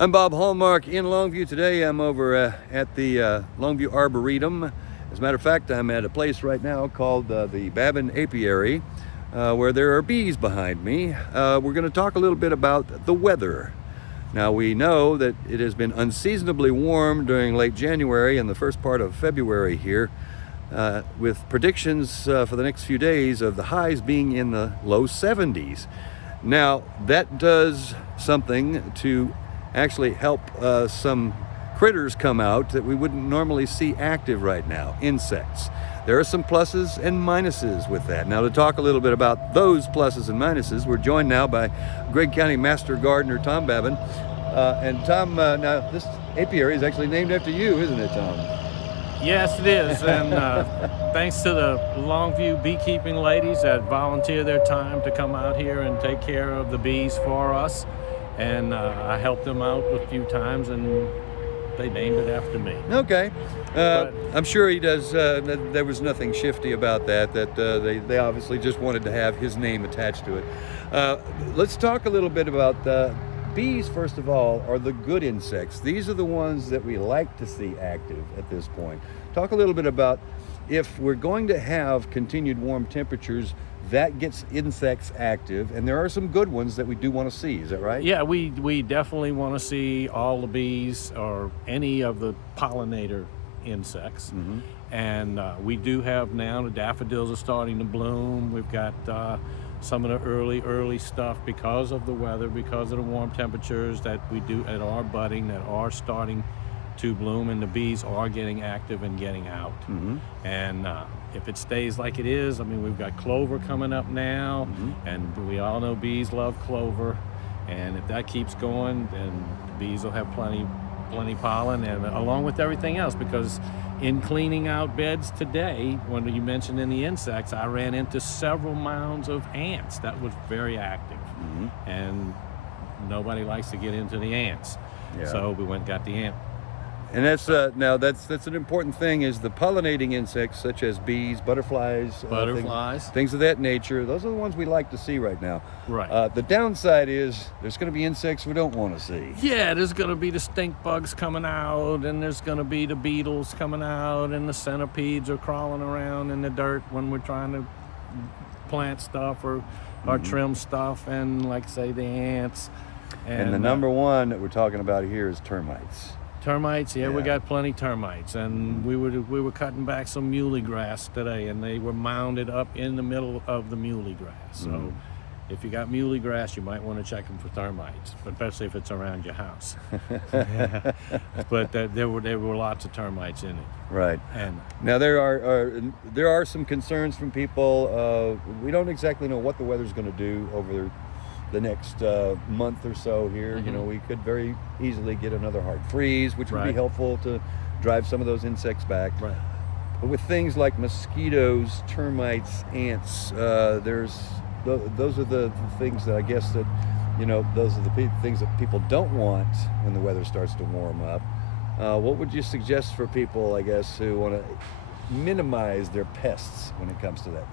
I'm Bob Hallmark in Longview. Today I'm over at the Longview Arboretum. As a matter of fact, I'm at a place right now called the Babin Apiary, where there are bees behind me. We're going to talk a little bit about the weather. Now, we know that it has been unseasonably warm during late January and the first part of February here, with predictions for the next few days of the highs being in the low 70s. Now, that does something to actually help some critters come out that we wouldn't normally see active right now, insects. There are some pluses and minuses with that. Now, to talk a little bit about those pluses and minuses, we're joined now by Gregg County Master Gardener Tom Babin. And Tom, now this apiary is actually named after you, isn't it, Tom? Yes, it is, and thanks to the Longview beekeeping ladies that volunteer their time to come out here and take care of the bees for us. And I helped them out a few times, and they named it after me. Okay. I'm sure he does. There was nothing shifty about that, they obviously just wanted to have his name attached to it. Let's talk a little bit about bees. First of all, are the good insects. These are the ones that we like to see active at this point. Talk a little bit about if we're going to have continued warm temperatures, that gets insects active, and there are some good ones that we do want to see. Is that right? Yeah, we definitely want to see all the bees or any of the pollinator insects. Mm-hmm. And we do have now, the daffodils are starting to bloom. We've got some of the early stuff because of the weather, because of the warm temperatures that we do that are budding, that are starting to bloom, and the bees are getting active and getting out. Mm-hmm. And if it stays like it is, I mean, we've got clover coming up now, mm-hmm. and we all know bees love clover. And if that keeps going, then the bees will have plenty pollen, and along with everything else, because in cleaning out beds today, when you mentioned in the insects, I ran into several mounds of ants that was very active. Mm-hmm. And nobody likes to get into the ants. Yeah. So we went and got the ant. And that's now that's an important thing, is the pollinating insects such as bees, butterflies, things of that nature. Those are the ones we like to see right now. Right. The downside is there's going to be insects we don't want to see. Yeah, there's going to be the stink bugs coming out, and there's going to be the beetles coming out, and the centipedes are crawling around in the dirt when we're trying to plant stuff or Mm-hmm. trim stuff, and like I say, the ants. And the number one that we're talking about here is termites. Termites, yeah, we got plenty termites, and we were cutting back some muley grass today, and they were mounded up in the middle of the muley grass. So if you got muley grass, you might want to check them for termites, especially if it's around your house. But there were lots of termites in it. Right. And now there are some concerns from people. We don't exactly know what the weather's going to do over the next month or so here. Mm-hmm. You know, we could very easily get another hard freeze, which would be helpful to drive some of those insects back. Right. But with things like mosquitoes, termites, ants, those are the things that I guess that, you know, those are the things that people don't want when the weather starts to warm up. What would you suggest for people, I guess, who want to minimize their pests when it comes to that?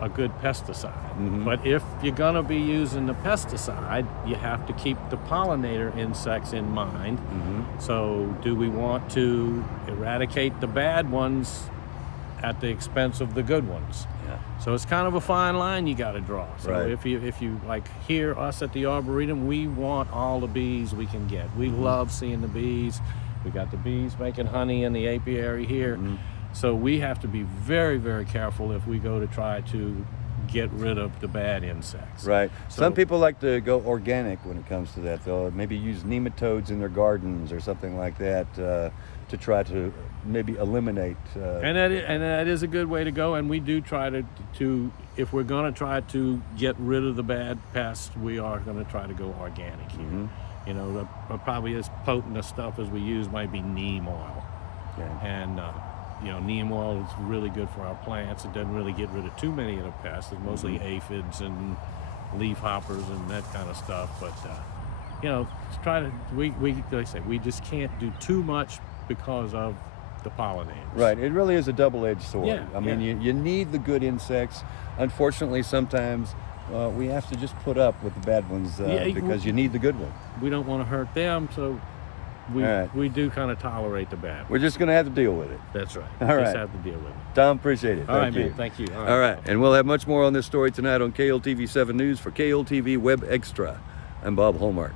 A good pesticide. Mm-hmm. But if you're going to be using the pesticide, you have to keep the pollinator insects in mind. Mm-hmm. So do we want to eradicate the bad ones at the expense of the good ones? Yeah. So it's kind of a fine line you got to draw. So Right. if you like hear us at the Arboretum, we want all the bees we can get. We love seeing the bees. We got the bees making honey in the apiary here. Mm-hmm. So we have to be very, very careful if we go to try to get rid of the bad insects. Right. So, Some people like to go organic when it comes to that. They'll maybe use nematodes in their gardens or something like that to try to maybe eliminate. And that is a good way to go. And we do try to if we're going to try to get rid of the bad pests, we are going to try to go organic here. Mm-hmm. You know, probably as potent a stuff as we use might be neem oil. Okay. And you know, neem oil is really good for our plants. It doesn't really get rid of too many of the pests. It's mostly aphids and leaf hoppers and that kind of stuff. But you know, like I say, we just can't do too much because of the pollinators. Right. It really is a double-edged sword. Yeah, I mean, you need the good insects. Unfortunately, sometimes we have to just put up with the bad ones because you need the good one. We don't want to hurt them, so we All right. we do kind of tolerate the bad. We're just going to have to deal with it. That's right. All We just right. have to deal with it. Tom, appreciate it. All right, Thank you. man. Thank you. All right, and we'll have much more on this story tonight on KLTV 7 News. For KLTV Web Extra, I'm Bob Hallmark.